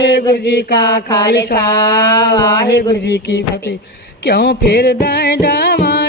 ਵਾਹਿਗੁਰੂ ਜੀ ਕਾ ਖਾਲਸਾ ਵਾਹਿਗੁਰੂ ਜੀ ਕੀ ਫਤਿਹ। ਕਿਉਂ ਫੇਰਦਾ ਡਾਵਾ?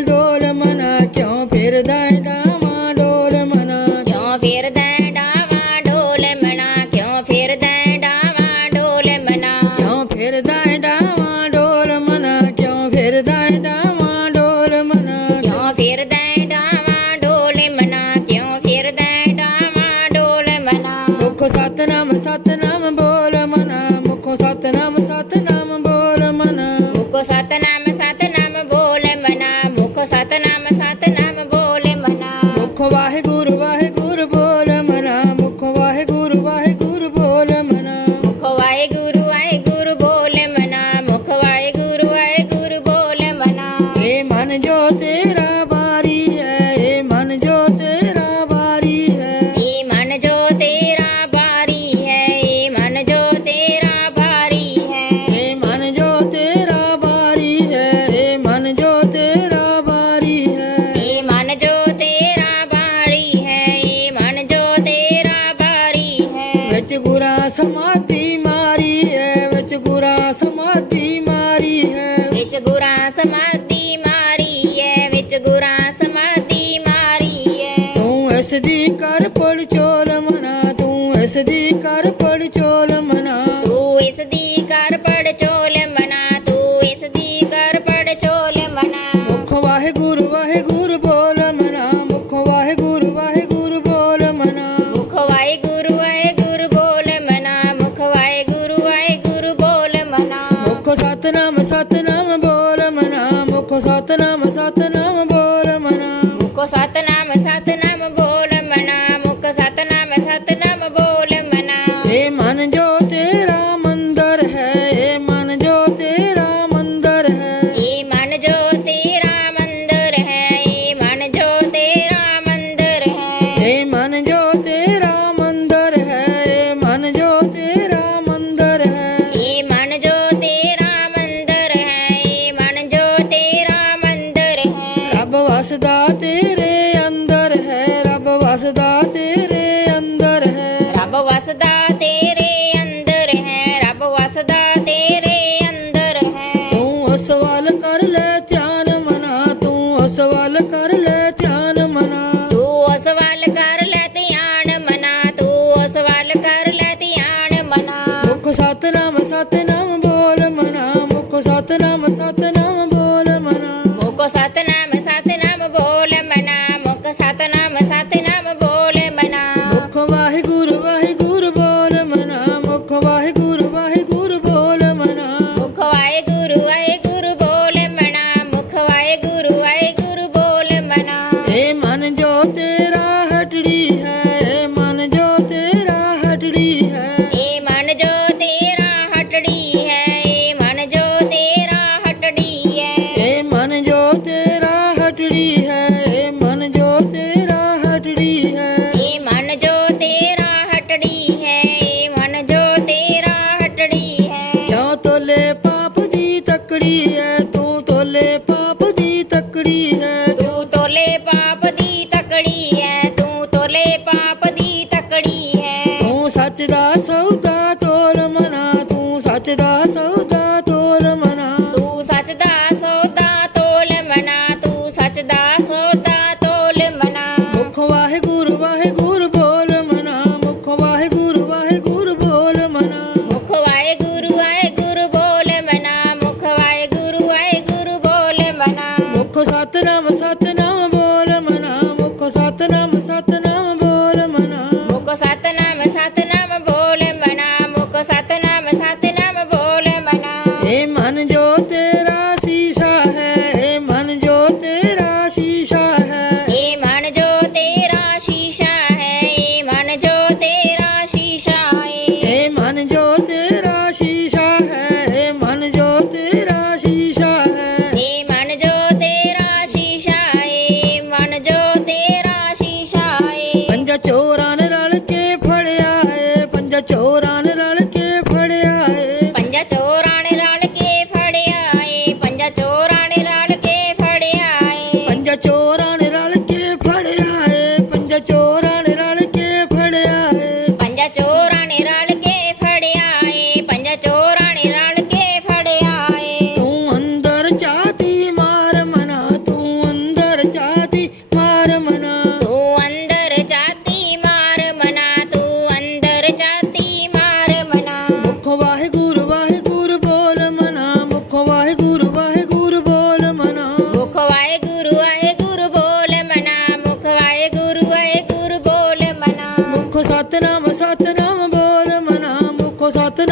ਗੁਰਾਂ ਸਮਾਧੀ ਮਾਰੀ ਤੂੰ ਐਸਦੀ ਕਰ ਪੜ ਚੋਲ ਮਨਾ ਤੂੰ ਐਸਦੀ ਕਰ ਪੜ ਚੋਲ ਮਨਾ। ਤੂੰ ਐਸਦੀ ਕਰ ਪੜ ਚੋਲ ਮਨਾ ਤੂੰ ਕਰ ਪੜ ਚੋਲ ਮਨਾ। ਵਾਹਿਗੁਰੂ ਵਾਹਿਗੁਰੂ ਬੋਲ ਮਨਾ ਮੁਖ ਵਾਹਿਗੁਰੂ ਵਾਹਿਗੁਰੂ ਬੋਲ ਮਨਾ। ਮੁਖ ਵਾਹਿਗੁਰੂ ਵਾਹਿਗੁਰੂ ਬੋਲ ਮਨਾ ਮੁਖ ਵਾਹਿਗੁਰੂ ਵਾਹਿਗੁਰੂ ਬੋਲ ਮਨਾ। ਮੁਖ ਸਤਨਾਮ ਸਤਨਾਮ ਬੋਲ ਮਨਾ ਮੁਖ ਸਤਨਾਮ ਵਸਦਾ ਤੇਰੇ ਅੰਦਰ ਹੈ ਰੱਬ ਵਸਦਾ ਤੇਰੇ ਅੰਦਰ ਹੈ। ਰੱਬ ਵਸਦਾ ਤੇਰੇ ਅੰਦਰ ਹੈ ਰੱਬ ਵਸਦਾ ਤੇਰੇ ਅੰਦਰ ਹੈ। ਤੂੰ ਉਸ ਵੱਲ ਕਰ ਲੈ ਧਿਆਨ ਮਨਾ ਤੂੰ ਉਸ ਵੱਲ ਕਰ ਲੈ ਧਿਆਨ ਮਨਾ। ਤੂੰ ਉਸ ਵੱਲ ਕਰ ਲੈ ਧਿਆਨ ਮਨਾ ਤੂੰ ਉਸ ਵੱਲ ਕਰ ਲੈ ਧਿਆਨ ਮਨਾ। ਮੁਖ ਸਤਨਾਮ ਸਤਨਾਮ ਬੋਲ ਮਨਾ ਮੁਖ ਸਤਨਾਮ ਸਤਨਾਮ ਸੱਚ ਦਾ ਸੌਦਾ ਤੋਰ ਮਨਾ ਤੂੰ ਸੱਚ ਦਾ ਸੌਦਾ ਤੋਰ ਮਨਾ। ਤੂੰ ਸੱਚ ਦਾ ਸੌਦਾ ਤੋਲ ਮਨਾ ਤੂੰ ਸੱਚ ਦਾ ਸੌਦਾ ਤੋਲ ਮਨਾ। ਮੁਖ ਵਾਹਿਗੁਰੂ ਵਾਹਿਗੁਰੂ ਬੋਲ ਮਨਾ ਮੁਖ ਵਾਹਿਗੁਰੂ ਵਾਹਿਗੁਰੂ ਬੋਲ ਮਨਾ। ਮੁਖ ਵਾਹਿਗੁਰੂ ਵਾਹਿਗੁਰੂ ਬੋਲ ਮਨਾ ਮੁਖ ਵਾਹਿਗੁਰੂ ਵਾਹਿਗੁਰੂ ਬੋਲ ਮਨਾ। ਮੁਖ ਸਤਨਾਮ ਸਤਨਾਮ যত্ন